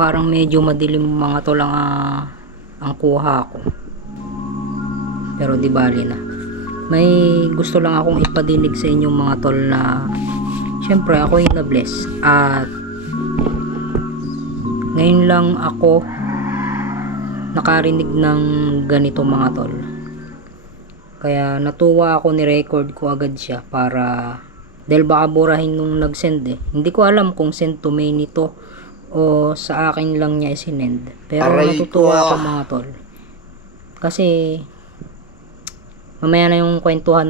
parang medyo madilim mga tol ang kuha ko. Pero di bali na. May gusto lang akong ipadinig sa inyo mga tol na syempre ako yung na-bless at ngayon lang ako nakarinig ng ganito mga tol. Kaya natuwa ako, ni-record ko agad siya para dahil baka burahin nung nag-send eh. Hindi ko alam kung send to me nito o sa akin lang niya isinend. Pero natutuwa ako mga tol. Kasi mamaya na yung kwentuhan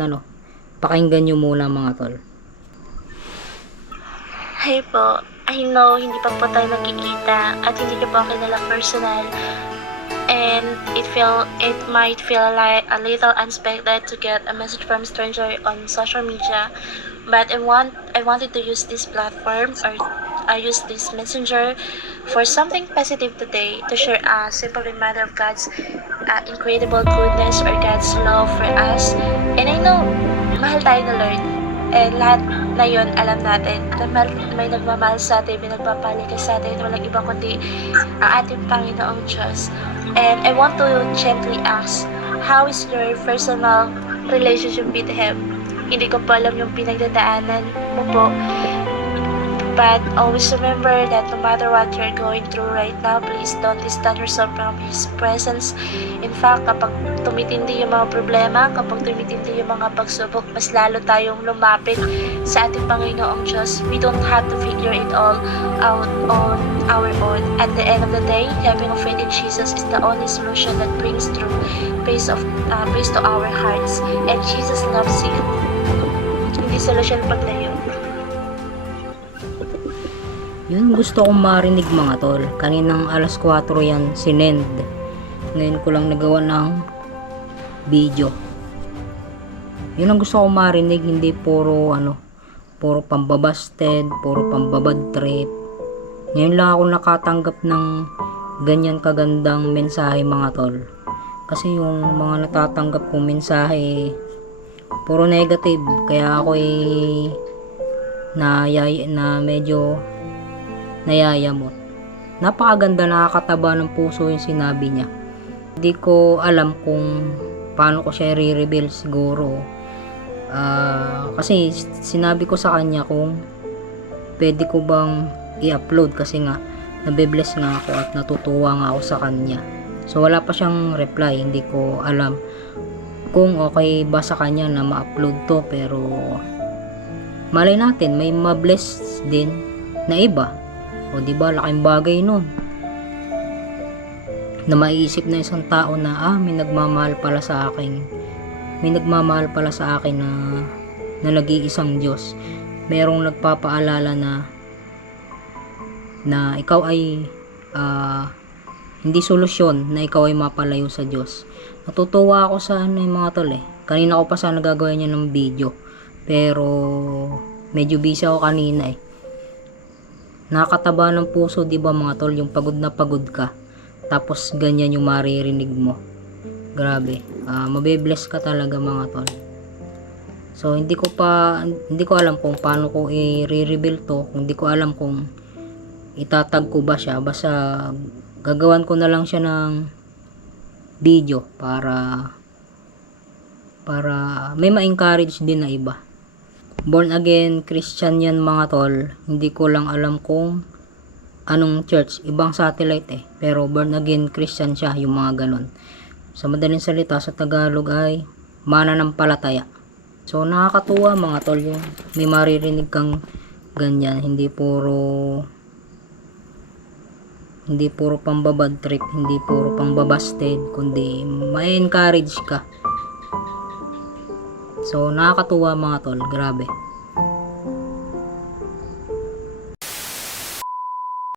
pakinggan nyo muna mga tol. Hi po, I know hindi pa po tayo magkikita at hindi ko po kilala personal. And it might feel like a little unexpected to get a message from stranger on social media. But I wanted to use this platform, or I use this messenger for something positive today, to share a simple reminder of God's incredible goodness or God's love for us. And I know, mahal tayo na Lord. And lahat na yun, alam natin na may nagmamahal sa atin, may nagpapalikas sa atin, walang iba kundi ang ating Panginoong Diyos. And I want to gently ask, how is your personal relationship with Him? Hindi ko pa alam yung pinagdadaanan mo po. But always remember that no matter what you're going through right now, please don't distance yourself from His presence. In fact, kapag tumitindi yung mga problema, kapag tumitindi yung mga pagsubok, mas lalo tayong lumapit sa ating Panginoong Diyos. We don't have to figure it all out on our own. At the end of the day, having a faith in Jesus is the only solution that brings through peace to our hearts. And Jesus loves you. Hindi solusyon paglayo. Yun gusto kong marinig mga tol. Kaninang alas 4 yan sinend. Ngayon ko lang nagawa ng video. Yun ang gusto kong marinig, hindi puro puro pambabasted, puro pambabad trip. Ngayon lang ako nakatanggap ng ganyan kagandang mensahe mga tol. Kasi yung mga natatanggap kong mensahe puro negative, kaya ako na medyo nayayamot. Napakaganda, nakakataba ng puso yung sinabi niya. Hindi ko alam kung paano ko siya i-reveal siguro. Kasi sinabi ko sa kanya kung pwede ko bang i-upload kasi nga nabe-bless nga ako at natutuwa nga ako sa kanya. So wala pa siyang reply, hindi ko alam kung okay ba sa kanya na ma-upload to, pero malay natin may ma-bless din na iba. O diba, laking bagay nun na maiisip na isang tao na may nagmamahal pala sa akin, may nagmamahal pala sa akin na nag-iisang Diyos. Merong nagpapaalala na ikaw ay hindi solusyon, na ikaw ay mapalayo sa Diyos. Natutuwa ako sa yung mga tol kanina ko pa sana gagawin niya ng video, pero medyo busy ako kanina Nakakataba ng puso, di ba mga tol, yung pagod na pagod ka tapos ganyan yung maririnig mo. Grabe, mabe-bless ka talaga mga tol. So hindi ko alam kung paano ko i-reveal to, hindi ko alam kung itatag ko ba siya, basta gagawan ko na lang siya ng video para may ma-encourage din na iba. Born again Christian yan mga tol. Hindi ko lang alam kung anong church, ibang satellite pero born again Christian siya, yung mga ganon. Sa madaling salita sa Tagalog ay mananampalataya. So nakakatuwa mga tol yung may maririnig kang ganyan, hindi puro pambabad trip, hindi puro pambabasted, kundi ma-encourage ka. So nakakatuwa mga tol, grabe.